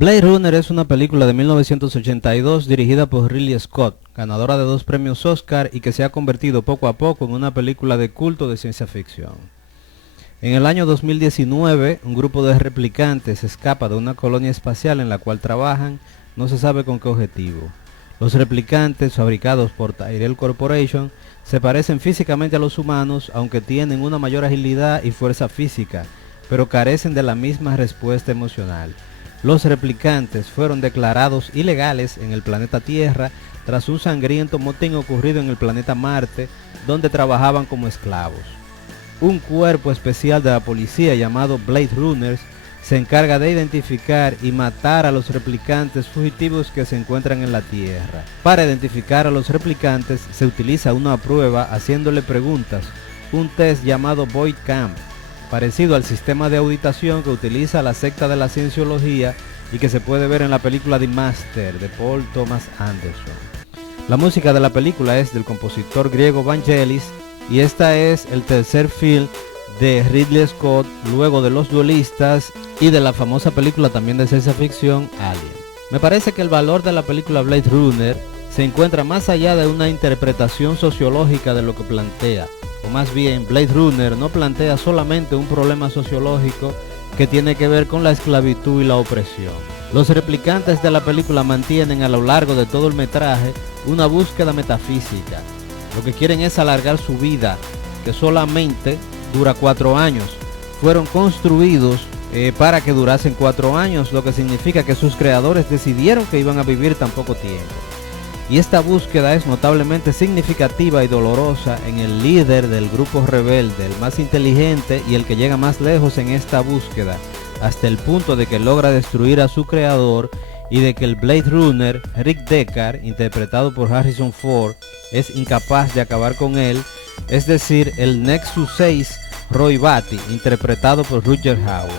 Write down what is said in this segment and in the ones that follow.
Blade Runner es una película de 1982 dirigida por Ridley Scott, ganadora de 2 premios Oscar y que se ha convertido poco a poco en una película de culto de ciencia ficción. En el año 2019, un grupo de replicantes escapa de una colonia espacial en la cual trabajan, no se sabe con qué objetivo. Los replicantes, fabricados por Tyrell Corporation, se parecen físicamente a los humanos, aunque tienen una mayor agilidad y fuerza física, pero carecen de la misma respuesta emocional. Los replicantes fueron declarados ilegales en el planeta Tierra tras un sangriento motín ocurrido en el planeta Marte, donde trabajaban como esclavos. Un cuerpo especial de la policía llamado Blade Runners se encarga de identificar y matar a los replicantes fugitivos que se encuentran en la Tierra. Para identificar a los replicantes se utiliza una prueba haciéndole preguntas, un test llamado Void Camp, parecido al sistema de auditación que utiliza la secta de la cienciología y que se puede ver en la película The Master de Paul Thomas Anderson. La música de la película es del compositor griego Vangelis y esta es el tercer film de Ridley Scott luego de Los Duelistas y de la famosa película también de ciencia ficción Alien. Me parece que el valor de la película Blade Runner se encuentra más allá de una interpretación sociológica de lo que plantea, o más bien Blade Runner no plantea solamente un problema sociológico que tiene que ver con la esclavitud y la opresión. Los replicantes de la película mantienen a lo largo de todo el metraje una búsqueda metafísica. Lo que quieren es alargar su vida, que solamente dura 4 años. Fueron construidos para que durasen 4 años, lo que significa que sus creadores decidieron que iban a vivir tan poco tiempo. Y esta búsqueda es notablemente significativa y dolorosa en el líder del grupo rebelde, el más inteligente y el que llega más lejos en esta búsqueda, hasta el punto de que logra destruir a su creador y de que el Blade Runner, Rick Deckard, interpretado por Harrison Ford, es incapaz de acabar con él, es decir, el Nexus 6, Roy Batty, interpretado por Rutger Hauer.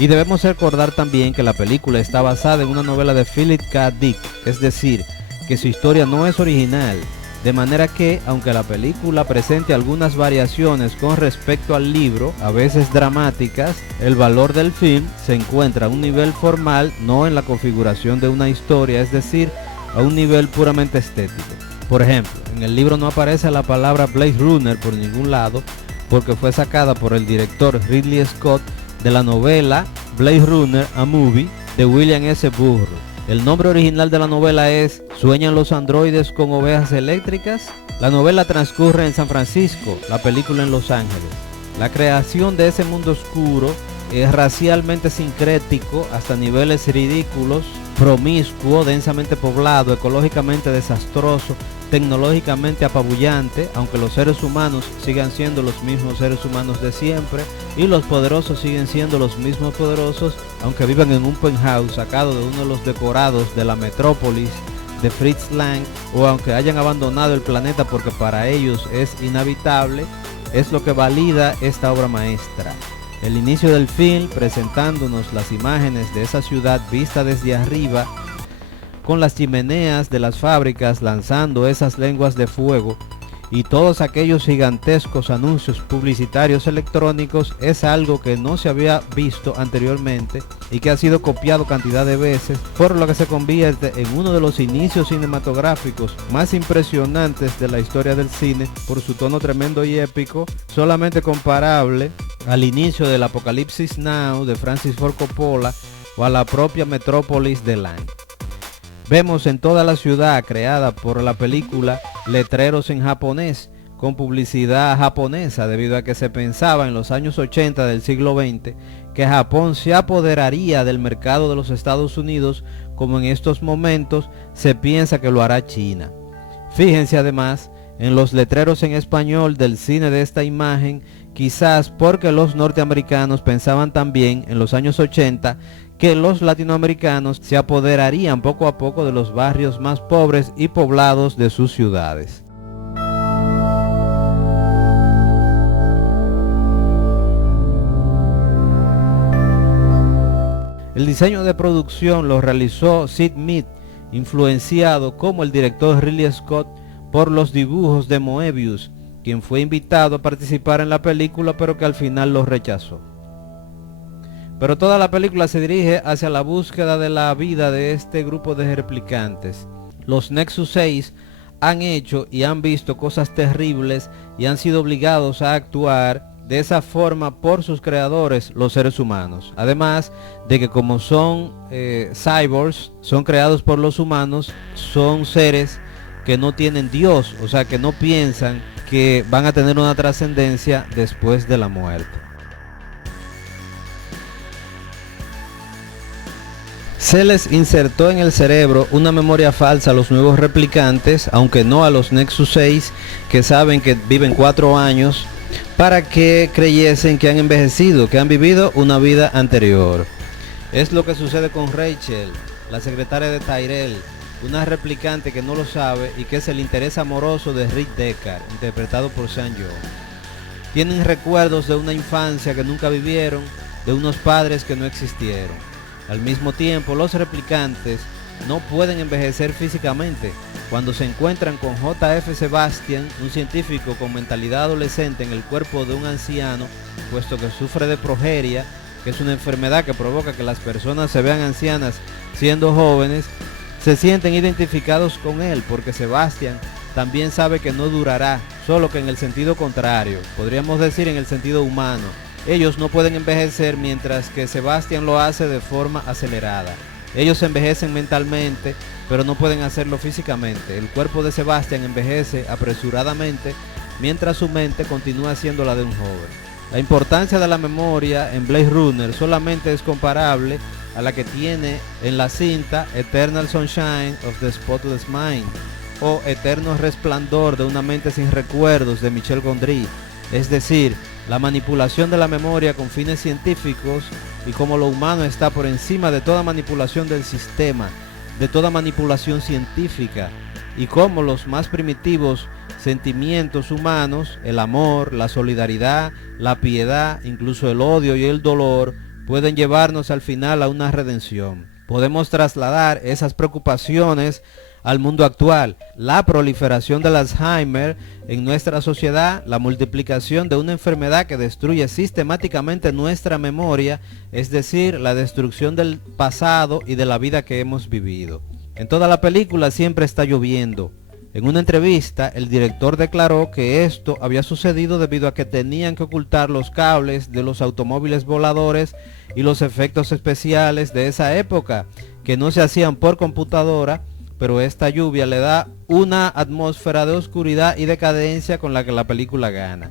Y debemos recordar también que la película está basada en una novela de Philip K. Dick, es decir, que su historia no es original, de manera que, aunque la película presente algunas variaciones con respecto al libro, a veces dramáticas, el valor del film se encuentra a un nivel formal, no en la configuración de una historia, es decir, a un nivel puramente estético. Por ejemplo, en el libro no aparece la palabra Blade Runner por ningún lado, porque fue sacada por el director Ridley Scott de la novela Blade Runner, a Movie, de William S. Burroughs. El nombre original de la novela es ¿Sueñan los androides con ovejas eléctricas? La novela transcurre en San Francisco, la película en Los Ángeles. La creación de ese mundo oscuro es racialmente sincrético hasta niveles ridículos, promiscuo, densamente poblado, ecológicamente desastroso, tecnológicamente apabullante, aunque los seres humanos sigan siendo los mismos seres humanos de siempre y los poderosos siguen siendo los mismos poderosos, aunque vivan en un penthouse sacado de uno de los decorados de la metrópolis de Fritz Lang, o aunque hayan abandonado el planeta porque para ellos es inhabitable, es lo que valida esta obra maestra. El inicio del film presentándonos las imágenes de esa ciudad vista desde arriba, con las chimeneas de las fábricas lanzando esas lenguas de fuego y todos aquellos gigantescos anuncios publicitarios electrónicos, es algo que no se había visto anteriormente y que ha sido copiado cantidad de veces, por lo que se convierte en uno de los inicios cinematográficos más impresionantes de la historia del cine por su tono tremendo y épico, solamente comparable al inicio del Apocalipsis Now de Francis Ford Coppola o a la propia Metrópolis de Lang. Vemos en toda la ciudad creada por la película letreros en japonés con publicidad japonesa, debido a que se pensaba en los años 80 del siglo XX que Japón se apoderaría del mercado de los Estados Unidos, como en estos momentos se piensa que lo hará China. Fíjense además en los letreros en español del cine de esta imagen, quizás porque los norteamericanos pensaban también en los años 80 que los latinoamericanos se apoderarían poco a poco de los barrios más pobres y poblados de sus ciudades. El diseño de producción lo realizó Sid Mead, influenciado como el director Ridley Scott por los dibujos de Moebius, quien fue invitado a participar en la película pero que al final lo rechazó. Pero toda la película se dirige hacia la búsqueda de la vida de este grupo de replicantes. Los Nexus 6 han hecho y han visto cosas terribles y han sido obligados a actuar de esa forma por sus creadores, los seres humanos. Además de que como son cyborgs, son creados por los humanos, son seres que no tienen Dios, o sea que no piensan que van a tener una trascendencia después de la muerte. Se les insertó en el cerebro una memoria falsa a los nuevos replicantes, aunque no a los Nexus 6, que saben que viven 4 años, para que creyesen que han envejecido, que han vivido una vida anterior. Es lo que sucede con Rachel, la secretaria de Tyrell, una replicante que no lo sabe y que es el interés amoroso de Rick Deckard, interpretado por Sean Young. Tienen recuerdos de una infancia que nunca vivieron, de unos padres que no existieron. Al mismo tiempo, los replicantes no pueden envejecer físicamente. Cuando se encuentran con J.F. Sebastian, un científico con mentalidad adolescente en el cuerpo de un anciano, puesto que sufre de progeria, que es una enfermedad que provoca que las personas se vean ancianas siendo jóvenes, se sienten identificados con él, porque Sebastian también sabe que no durará, solo que en el sentido contrario, podríamos decir en el sentido humano. Ellos no pueden envejecer mientras que Sebastian lo hace de forma acelerada. Ellos envejecen mentalmente, pero no pueden hacerlo físicamente. El cuerpo de Sebastian envejece apresuradamente, mientras su mente continúa siendo la de un joven. La importancia de la memoria en Blade Runner solamente es comparable a la que tiene en la cinta Eternal Sunshine of the Spotless Mind o Eterno Resplandor de una mente sin recuerdos de Michel Gondry. Es decir, la manipulación de la memoria con fines científicos y cómo lo humano está por encima de toda manipulación del sistema, de toda manipulación científica, y cómo los más primitivos sentimientos humanos, el amor, la solidaridad, la piedad, incluso el odio y el dolor, pueden llevarnos al final a una redención. Podemos trasladar esas preocupaciones al mundo actual, la proliferación del Alzheimer en nuestra sociedad, la multiplicación de una enfermedad que destruye sistemáticamente nuestra memoria, es decir, la destrucción del pasado y de la vida que hemos vivido. En toda la película siempre está lloviendo. En una entrevista, el director declaró que esto había sucedido debido a que tenían que ocultar los cables de los automóviles voladores y los efectos especiales de esa época, que no se hacían por computadora, pero esta lluvia le da una atmósfera de oscuridad y decadencia con la que la película gana.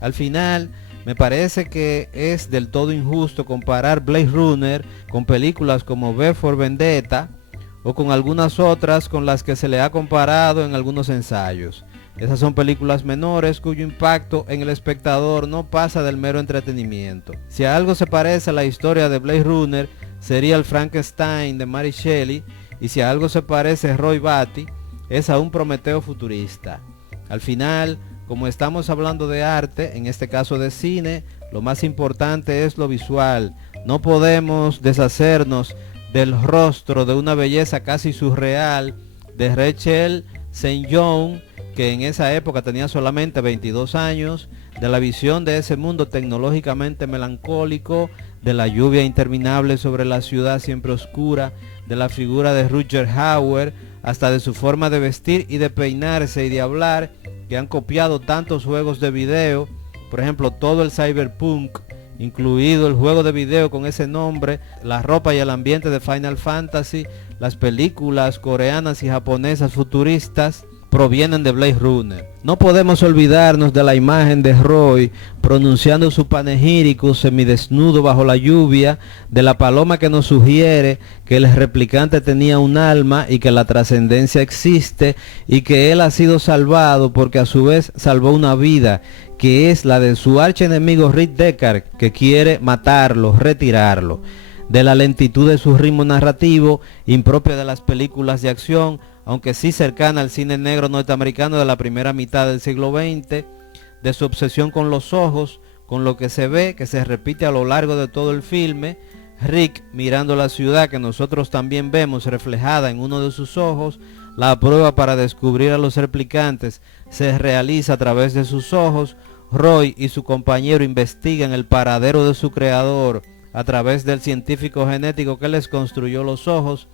Al final, me parece que es del todo injusto comparar Blade Runner con películas como V for Vendetta o con algunas otras con las que se le ha comparado en algunos ensayos. Esas son películas menores cuyo impacto en el espectador no pasa del mero entretenimiento. Si a algo se parece a la historia de Blade Runner, sería el Frankenstein de Mary Shelley, y si a algo se parece Roy Batty, es a un Prometeo futurista. Al final, como estamos hablando de arte, en este caso de cine, lo más importante es lo visual. No podemos deshacernos del rostro de una belleza casi surreal de Rachel Zegh-Young, que en esa época tenía solamente 22 años, de la visión de ese mundo tecnológicamente melancólico, de la lluvia interminable sobre la ciudad siempre oscura, de la figura de Rutger Hauer, hasta de su forma de vestir y de peinarse y de hablar, que han copiado tantos juegos de video, por ejemplo todo el cyberpunk, incluido el juego de video con ese nombre, la ropa y el ambiente de Final Fantasy, las películas coreanas y japonesas futuristas, provienen de Blade Runner. No podemos olvidarnos de la imagen de Roy pronunciando su panegírico semidesnudo bajo la lluvia, de la paloma que nos sugiere que el replicante tenía un alma y que la trascendencia existe y que él ha sido salvado porque a su vez salvó una vida, que es la de su archienemigo Rick Deckard, que quiere matarlo, retirarlo. De la lentitud de su ritmo narrativo, impropia de las películas de acción, aunque sí cercana al cine negro norteamericano de la primera mitad del siglo XX, de su obsesión con los ojos, con lo que se ve, que se repite a lo largo de todo el filme. Rick mirando la ciudad que nosotros también vemos reflejada en uno de sus ojos, la prueba para descubrir a los replicantes se realiza a través de sus ojos. Roy y su compañero investigan el paradero de su creador a través del científico genético que les construyó los ojos,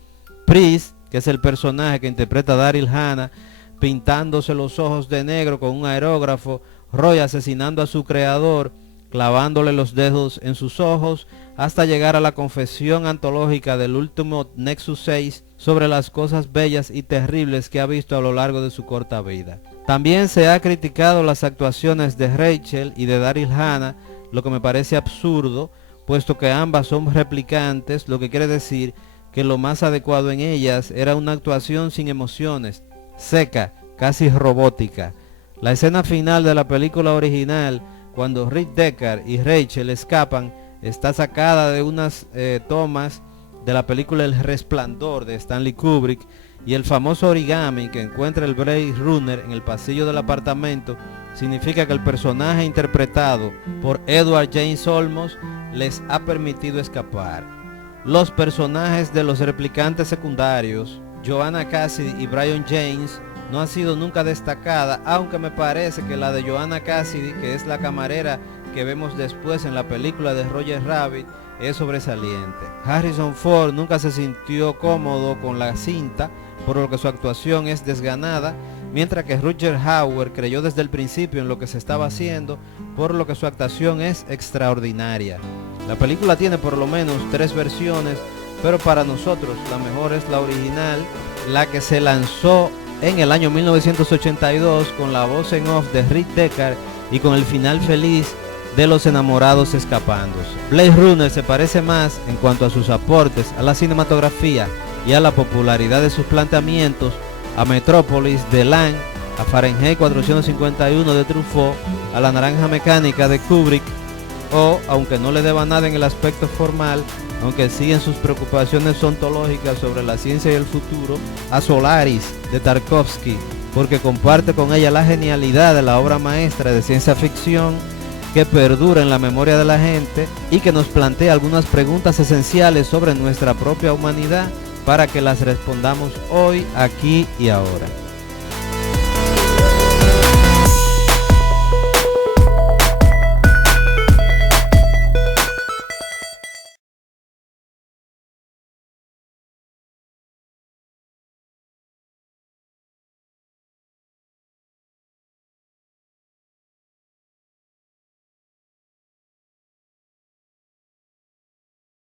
Priest, que es el personaje que interpreta Daryl Hannah, pintándose los ojos de negro con un aerógrafo, Roy asesinando a su creador, clavándole los dedos en sus ojos, hasta llegar a la confesión antológica del último Nexus 6 sobre las cosas bellas y terribles que ha visto a lo largo de su corta vida. También se ha criticado las actuaciones de Rachel y de Daryl Hannah, lo que me parece absurdo, puesto que ambas son replicantes, lo que quiere decir que lo más adecuado en ellas era una actuación sin emociones, seca, casi robótica. La escena final de la película original, cuando Rick Deckard y Rachel escapan, está sacada de unas tomas de la película El Resplandor de Stanley Kubrick, y el famoso origami que encuentra el Blade Runner en el pasillo del apartamento significa que el personaje interpretado por Edward James Olmos les ha permitido escapar. Los personajes de los replicantes secundarios, Joanna Cassidy y Brion James, no ha sido nunca destacada, aunque me parece que la de Joanna Cassidy, que es la camarera que vemos después en la película de Roger Rabbit, es sobresaliente. Harrison Ford nunca se sintió cómodo con la cinta, por lo que su actuación es desganada, mientras que Rutger Hauer creyó desde el principio en lo que se estaba haciendo, por lo que su actuación es extraordinaria. La película tiene por lo menos 3 versiones, pero para nosotros la mejor es la original, la que se lanzó en el año 1982 con la voz en off de Rick Deckard y con el final feliz de los enamorados escapándose. Blade Runner se parece más en cuanto a sus aportes a la cinematografía y a la popularidad de sus planteamientos a Metrópolis de Land, a Fahrenheit 451 de Truffaut, a La Naranja Mecánica de Kubrick, o, aunque no le deba nada en el aspecto formal, aunque sí en sus preocupaciones ontológicas sobre la ciencia y el futuro, a Solaris de Tarkovsky, porque comparte con ella la genialidad de la obra maestra de ciencia ficción que perdura en la memoria de la gente y que nos plantea algunas preguntas esenciales sobre nuestra propia humanidad para que las respondamos hoy, aquí y ahora.